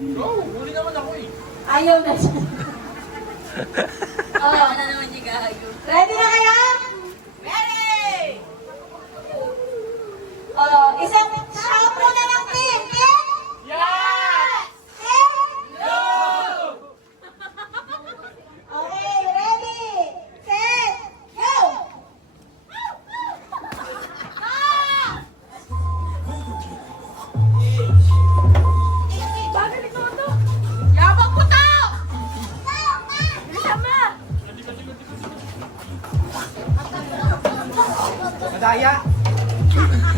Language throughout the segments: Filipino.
Go! Huli naman ako eh. Ayaw na siya. Ayaw na naman niya gago. Ready na kayo? Ready! Isang shout muna ng team. Team? Yes! Team? No! Okay, ready, set, go! Bakit ito ito? Yabang ko to! Bilisan mo! Madaya!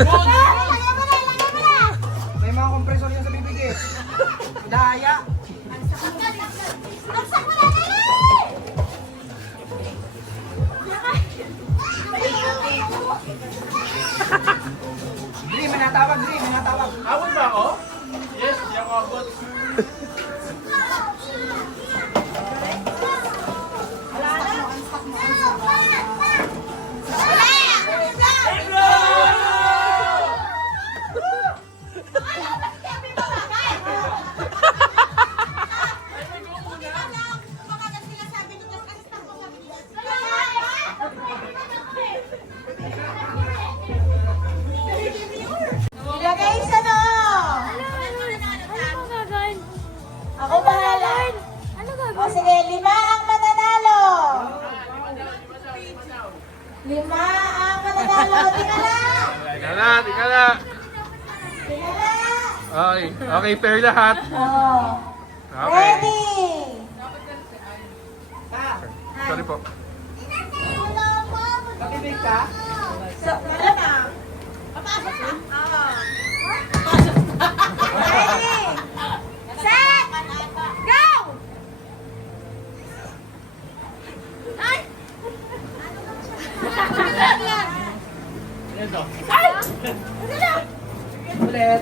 Lagyan mo na! May mga kompresor yan sa bibig eh. Madaya! Bagsak mo na! Dri, manatawag, Dri, manatawag. Awal ba ako? Yes, hindi ako abot. Ilagay sa no! Ano gagawin? Ako bahala. Ano O gagawin? sige, 5 ang mananalo. 5 ang mananalo. Tingala! Tingala, tingala. Tingala! Okay, okay, fair lahat. Oh. Okay. Ready! Sorry po. Nakibig ka? So, wala na. Papasok na? Oo. Ready! Set! Go! Ay! Ay! Ano na? Ulit.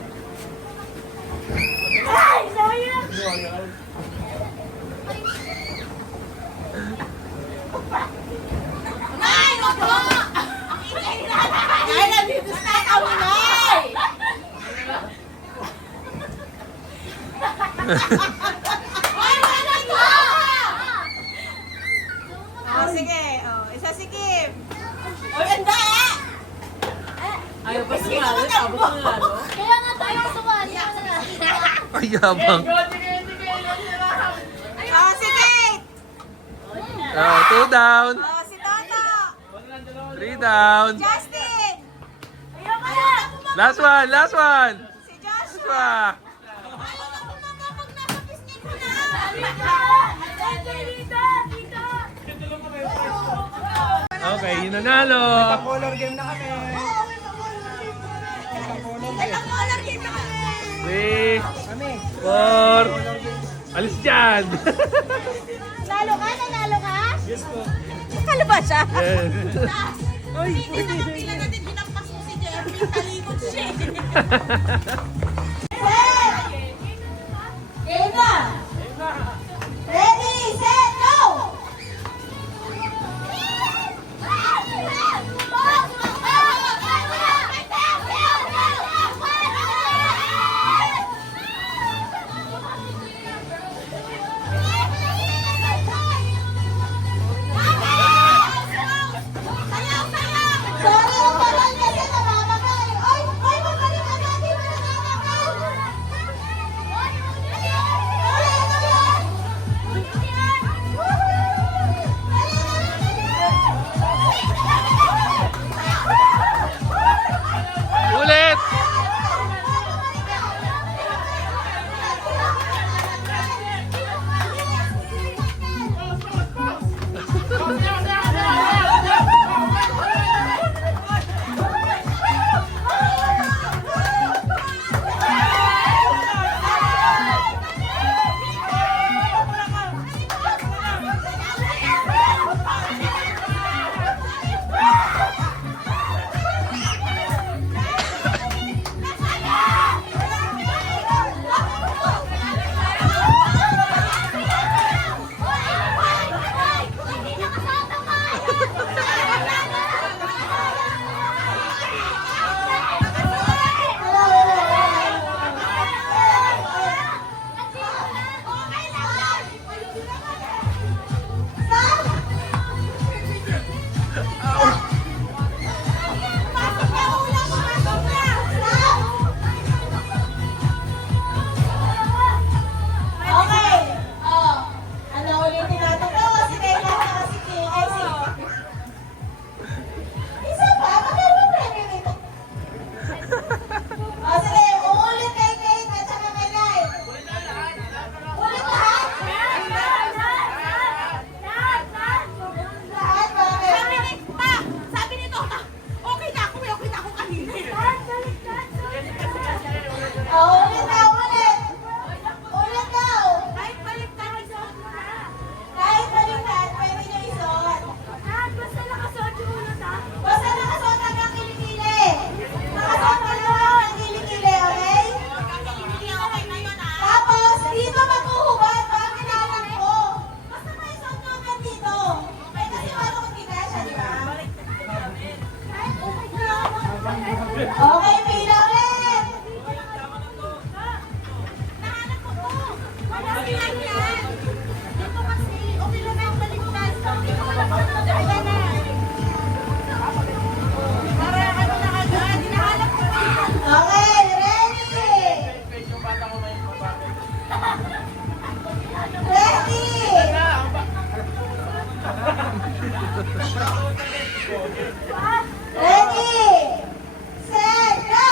Ay! Sayang! Ay! Wag mo! Ay! Nandito sa kami na! Ay! Wala ko! Oh, sige. Oh, isa si Kim. Oh, ganda eh! Ayaw pa sumalo, tapos sumalo. Kaya nga tayo sumali. Ay, yabang. Oh, si Kate. Oh, 2 down. Oh, si Toto. 3 down. Justin. Ayoko na. Last one, last one. Si Joshua. Pa. Ayaw na bumaba pag nasa pisngi ko na. Okay, yun nanalo. Color game na kami. Ang color game na kami. 3, Kami. 4. Alis dyan. Nalo ka? Nanalo ka? Yes po. Nakalo ba siya? Yes. Hindi na kapila natin binampas mo si Jeremy. Talikod siya. Game na! Ready, set, go! Sorry, ang tagal kasi namamagay. Oy, oy, magbalik ka natin. kasi ano yan. Dito kasi. Okay lang na yung baligtad. Dito ka lang sa ayan na. Para ano na agad. Hinahanap ko na. Okay, ready. Yung bata ko may babae. Ready. Ready. Set, go.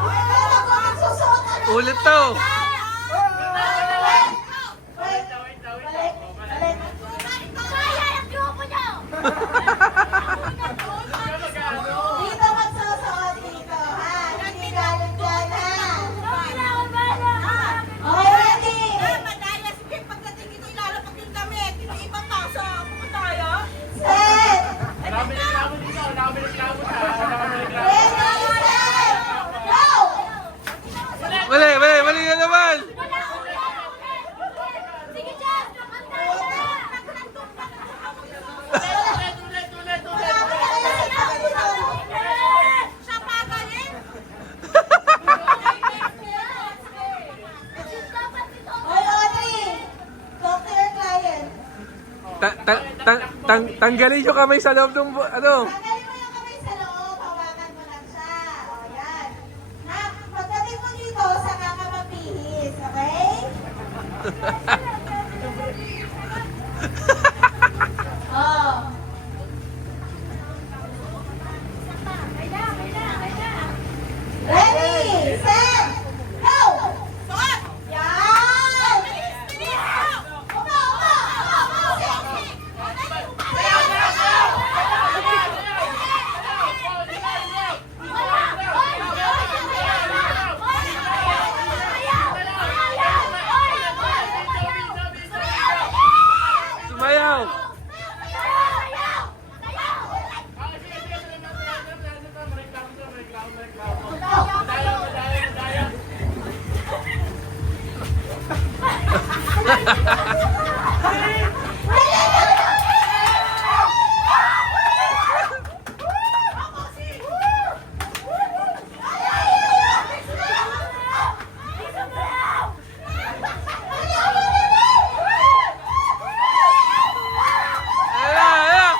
Okay, pero kung magsusuot ka na. Ulit to. Dito magsusuot dito, ha? Hindi galing dyan, ha? Okay, ready? Set! Marami reklamo dito. Marami reklamo siya. Marami reklamo. Ready, set, go! Mali ka naman. Hoy, Audrey! Talk to your client. Tanggalin yung kamay sa loob ng ano. Tanggalin mo yung kamay sa loob, hawakan mo lang siya. O, yan. Na, pagdating mo dito, saka ka mapihis, okay? Oh. Ready, set, go! Yan! Upo, Sumayaw. Ayan.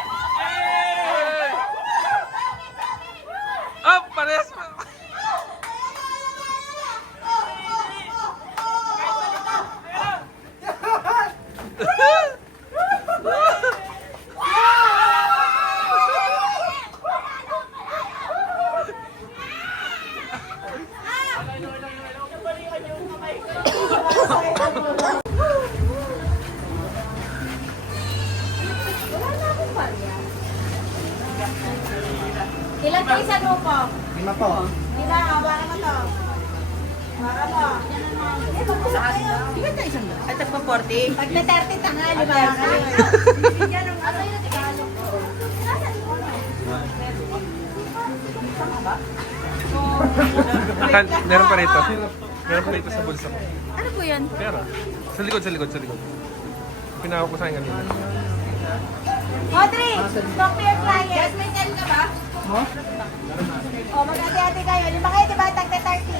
Up, pares pa. Ilan kayo sa grupo? 5 po. Ilan? Hawakan mo to. Hawakan mo. Ilan ka isang Ay, tagpa 40. Pag na 30 tanga, di ba? Bigyan ng ano yung Tagalog ko. Meron pa rito. Meron pa rito sa bulsa ko. Ano po yan? Pera. Sa likod. Pinawag ko sa akin kanina. Audrey, talk to your client. Jasmine, yan ka ba? O, mag-ati-ati kayo. Lima kayo, di ba? Tagta 30.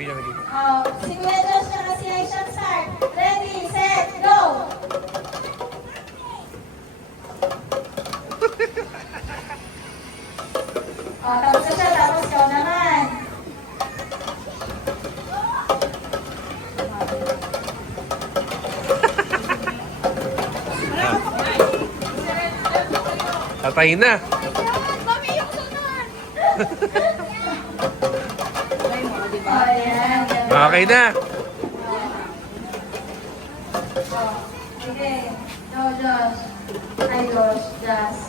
Bilang dito. Oh, si Kuya Josh na si Aisha start. Ready, set, go! Oh, tapos na siya, tapos ikaw naman. Tatay na. Mami, yung sunod! Oh, yan. Okay na. Okay. Go, Josh. Hi, Josh. Josh.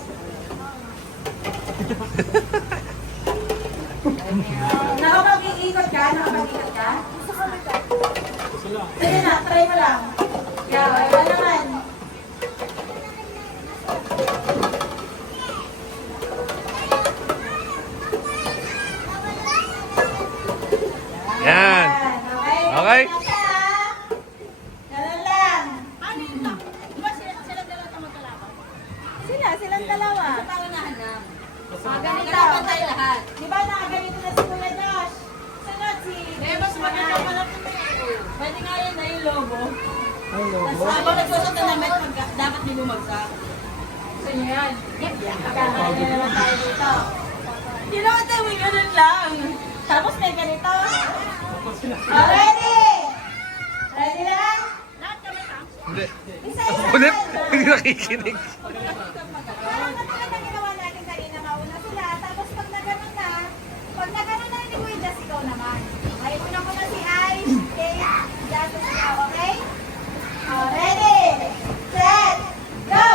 Nakapag-iikot ka? Nakapag-iikot ka? Sige na, try mo lang. Yeah, wala naman. Yan. Okay? Okay. Ganun lang. Silang dalawa. Paunahan na. Ganito. Ganito tayo lahat. Di ba nakaganito na si Kuya Josh? Sunod Habang nagsusot na namin, dapat di bumagsak. Gusto niyo yan? Kakakain na naman tayo dito. Hindi naman tayo, may ganun lang. Tapos may ganito. Ready? Ready na? Hindi. Isa-isa. Ulit. Hindi nakikinig. Parang katulad na ginawa natin kanina, mauna sila. Tapos pag nagano'n na ni Kuya Jazz, ikaw naman. Okay, una ko na si Ice, Kate, Jazz, ikaw, okay? Ready, set, go!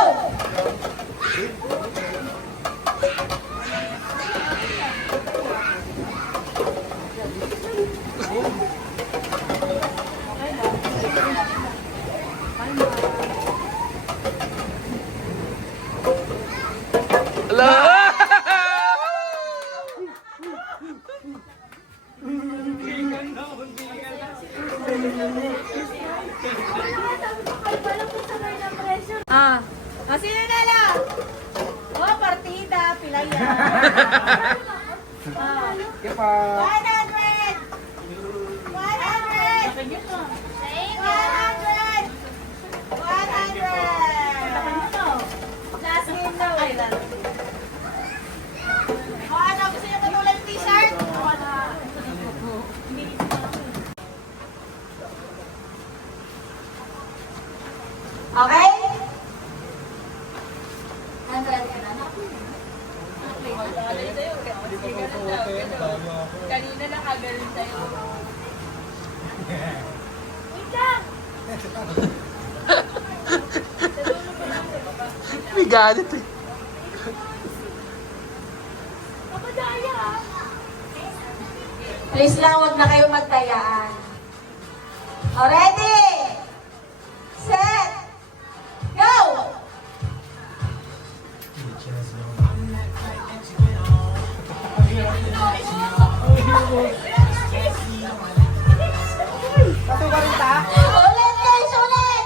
Ala! Ah, sino na lang? Oh, partida, pilaya. Kaya pa. 100! 100! 100! Last game na. Ay, last. O ano, gusto niyo patuloy yung t-shirt? Okay? Kanina nakagaling tayo. May galit eh. Please lang, huwag na kayo magtayaan. O, ready? Set! Go! Tato ka rin ta? Ulit guys, ulit!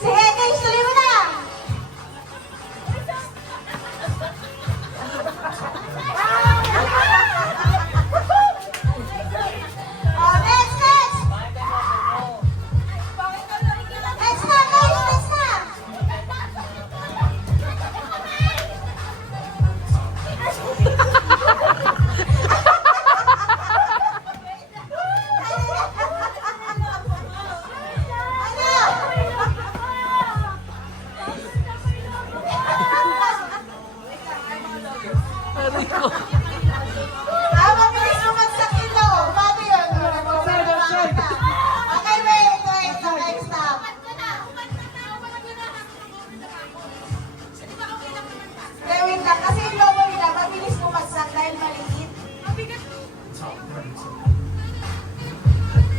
Sige guys, tuloy mo na! Oh, next, next! Next na guys, next na! Aray ko. Mabilis naman sa kilo. Paano yun? Okay, wait. Okay, stop. Okay, wait lang. Kasi yung lobo nila, mabilis bumagsak dahil maliit.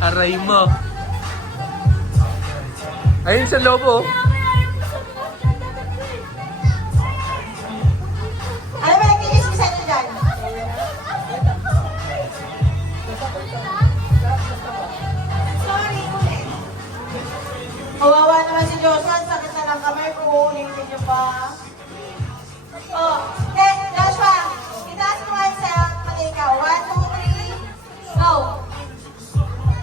Aray mo. Ayun sa lobo. Alam mo, nagkikismisan nyo dyan. Sorry, ulit. Kawawa naman si Joshua. Sakit na lang kamay ko. Ulitin niyo pa. Oh, Joshua. Itaas mo nga sa pati ikaw. 1, 2, 3, go.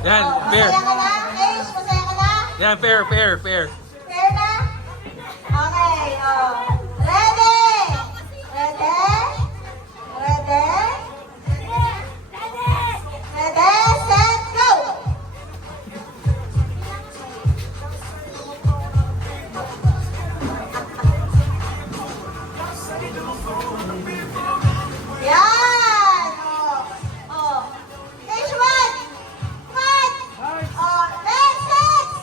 Yan, Oh, fair. masaya ka na? Ace, masaya ka na? Yan, fair. Fair na? Okay, oh. Ready? Ready? Ready? Ready, set, go! Yan! Oh. Stage 1! Oh, next, next!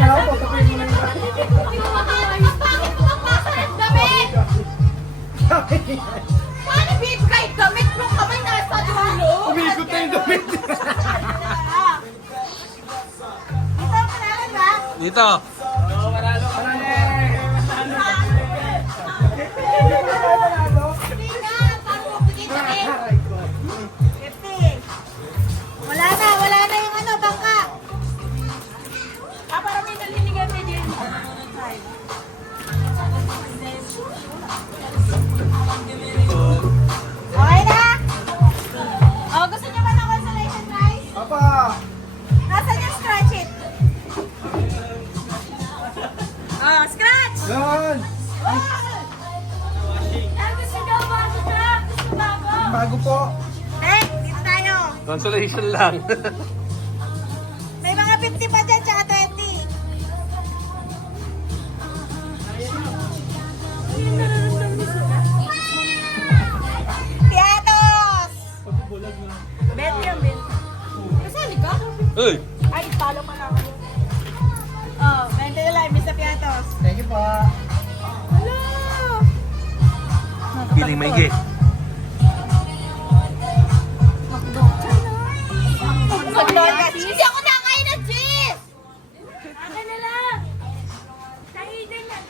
ako, tutupin mo na yung Ang pangit mo pa ang damit! Paano babe kahit damit mo kamay nasa dulo? Umikot na yung damit. Ito ang kailangan ba? Dito. Hindi nga, paano mo pagkita eh? 50. Wala na yung ano, bangka. Parang may naliligan na din. Okay na? Oh, gusto niyo ba ng consolation prize? Papa! Nasaan yung scratch it? Oh, scratch! Yan! Gusto niyo bago na? Gusto bago? Bago po. Eh, dito tayo. Consolation lang. May mga 50 pa dyan, tsaka 20. Piatos! Bet yan, bet. Kasali ka? Uy! Ay, talo pa na ako. Oh, 20 na lang, Mr. Piatos. Thank you po. Hello! Piling maigi. Hindi ako nakain ng cheese! Akin na lang. Kainin lang.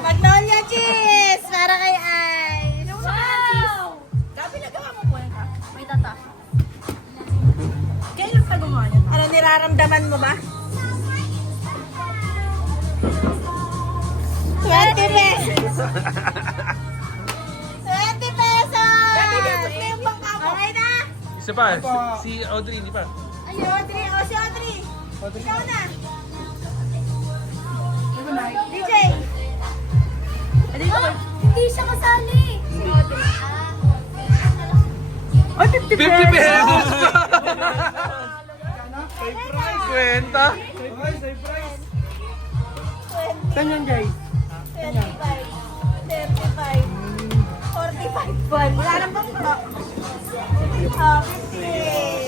Magnolia cheese! Para kay Ice! Wow! Gabi nagawa mo po yan, ha? May tata. Kailan ka gumawa yan? Ano niraramdaman mo ba? 20 pesos! 20 pesos! Gabi, yung bangka mo. Okay na? Isa pa. Si Audrey, hindi pa. Si Audrey! O, si Audrey! Ikaw na! DJ! Hindi siya kasali. Si Audrey. Ay, 50 50 pesos pa! Kwenta. Ay, surprise. 20, Saan yan, guys? 25, 35, 45. Wala nang bangka. 50.